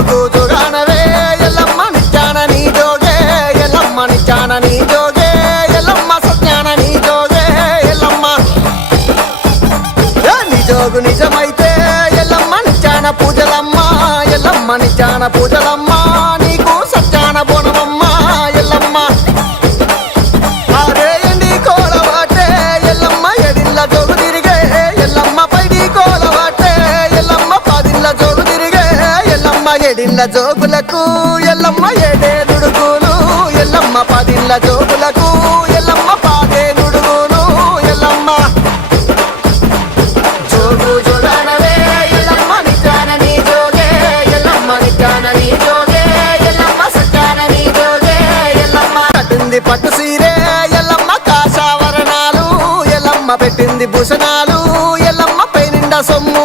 జోగు జోగానవే ఎల్లమ్మ నిత్యాన నీ జోగే ఎల్లమ్మ నిత్యాన నీ జోగే ఎల్లమ్మ సత్యాన నీ జోగే ఎల్లమ్మ నీ జోగు నిజమైతే ఎల్లమ్మ నిత్యాన పూజలమ్మ ఎల్లమ్మ నిత్యాన పూజలమ్మ నీకు సత్యాన బోనమమ్మ ఎల్లమ్మ ఆరేయండి కోలవాటే ఎల్లమ్మ ఎడిల్ల జోగు తిరిగే ఎల్లమ్మ పైడి కోలవాటే ఎల్లమ్మ పాదిల్ల జోగు తిరిగే ఎల్లమ్మ ఎడిల్ల జోగులకు ఎల్లమ్మ ఏడే దుడుగులు ఎల్లమ్మ పాదిల్ల జోగులకు ఎల్లమ్మ పాదే దుడుగులు ఎల్లమ్మ జోగు జోగానవే ఎల్లమ్మ నిత్యాన నీ జోగే ఎల్లమ్మ నిత్యాన నీ జోగే ఎల్లమ్మ సత్యాన నీ జోగే ఎల్లమ్మ కట్టింది పట్టు సీరే ఎల్లమ్మ కాషావరణాలు ఎల్లమ్మ పెట్టింది భూషణాలు ఎల్లమ్మ పై నిండా సొమ్ము